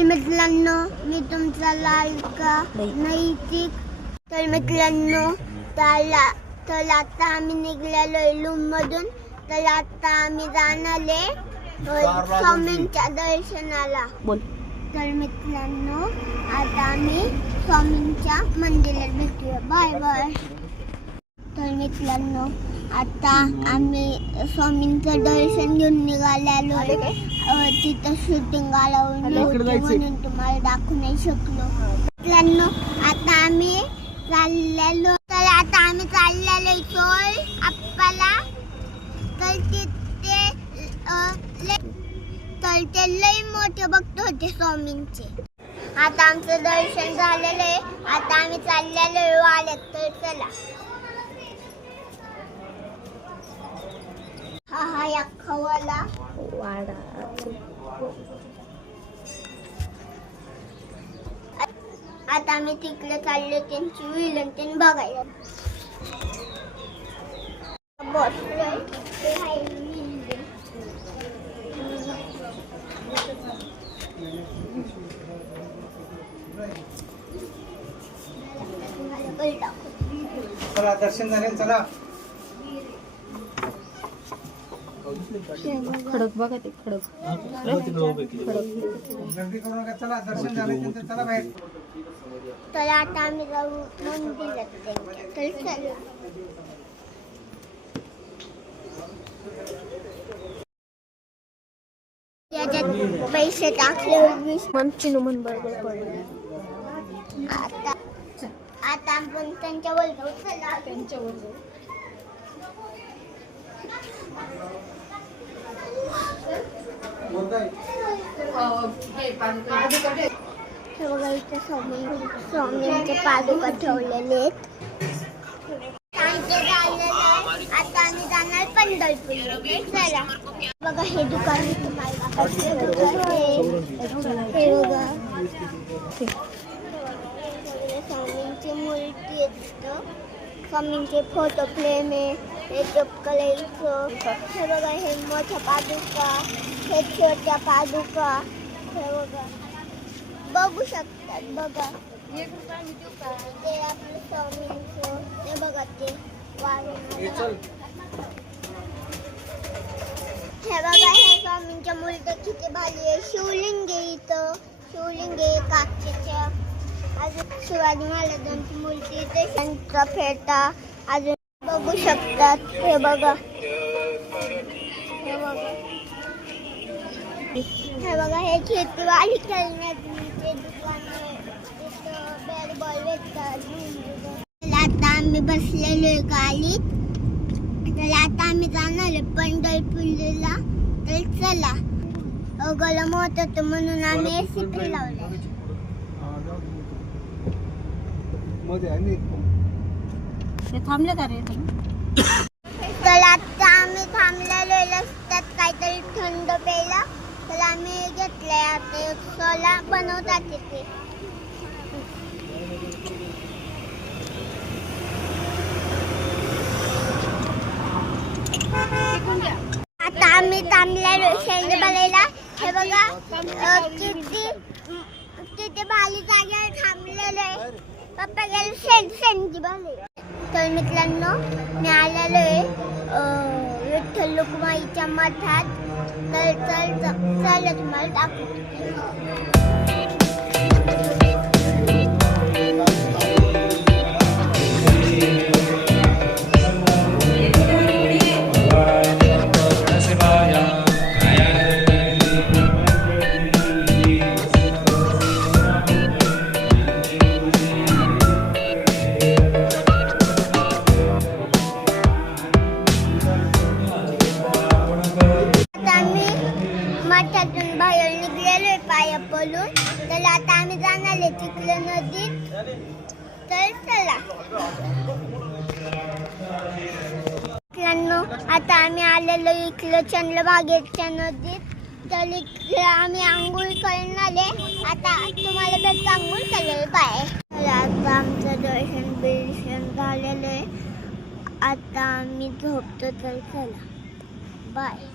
तर मित्रांनो, मी तुमचा लाडका नैतिक. तर मित्रांनो, तर आता आम्ही निघलेलो लूम मधून. तर आता आम्ही जाणारे स्वामींच्या दर्शनाला. तर मित्रांनो, आता आम्ही स्वामींच्या मंदिरात भेटूया. Bye bye. तर मित्रांनो, आता आम्ही स्वामींचं दर्शन घेऊन निघालेलो आहे. तिथं शूटिंग आलं म्हणून तुम्हाला दाखवू नाही शकलो. मित्रांनो, आता आम्ही चाललेलो. तर आता आम्ही चाललेलो सोल आप्पाला. तर ते लई मोठे भक्त होते स्वामींचे. आता आमचं दर्शन झालेलं आहे. आता आम्ही चाललेलो वाड्यात. तर चला. हा या खवाला वाडा. आता आम्ही तिकडे चाललो त्यांची विलन त्यांनी बघायला. चला दर्शन झाले. चला खडक बघा ते खडक. गर्दी करू नका. चला दर्शन झाले त्यांचं. चला बाहेर. तर आता आम्ही जाऊ मंदिरात त्यांच्या. तर चला. याच्यात पैसे टाकले. मन बरोबर पडलं. आता आपण त्यांच्यावर जाऊ. चला त्यांच्यावर जाऊ. हे बघा, इथे स्वामींचे पादुका ठेवलेले आहेत. आता आम्ही जाणार पंढरपूर. चला. बघा, हे दुकान तुम्हाला हे बघा, स्वामींची मूर्ती आहे. स्वामींचे फोटो फ्रेम आहे. हे चिपकलेचं. हे बघा, हे मोठ्या पादुका, हे छोट्या पादुका. हे बघा, बघू शकतात. बघा, ते आपलं स्वामींचं. हे बघा, ते वाढून. हे बघा, हे स्वामींच्या मूर्ती किती भारी आहे. शिवलिंग आहे इथं. शिवलिंग आहे काचेच्या. अजून शिवाजी महाराजांची मूर्ती इथे. शंख फेटा अजून बघू शकतात. हे बघा, हे बघा, हे बघा, हे खेतीवाडी करण्याचे दुकान आहे. तिथं बॅट बॉल भेटतात. आता आम्ही बसलेलो आहे गाडीत. तर आता आम्ही जाणार आहे पंढरपूरला. तर चला. गरम होत होतं म्हणून आम्ही एसी पण लावले. थांबले का रे? तर आता आम्ही थांबलेलो रस्त्यात काहीतरी थंड प्यायला. तर आम्ही घेतलंय. आता सोला बनवतात तिथे. आता आम्ही थांबलेलो शेंडी बघायला. हे बघा, किती भारी जागेवर थांबलेलो आहे. पप्पा गेले शेंडी बघायला. तर मित्रांनो, मी आलेलो आहे विठ्ठल रुक्माईच्या मठात. तर चल तुम्हाला दाखवते. मठातून बाहेर निघलेलोय पाया पडून. तर आता आम्ही जाणार आहे तिकडे नदीत. तर चला. मित्रांनो, आता आम्ही आलेलो इकडे चंद्रभागेच्या नदीत. तर इकडे आम्ही आंघोळ करणार आहे. आता तुम्हाला भेटतो आंघोळ करायला. बाय. तर आता आमचं दर्शन झालेलं आहे. आता आम्ही झोपतो. तर चला बाय.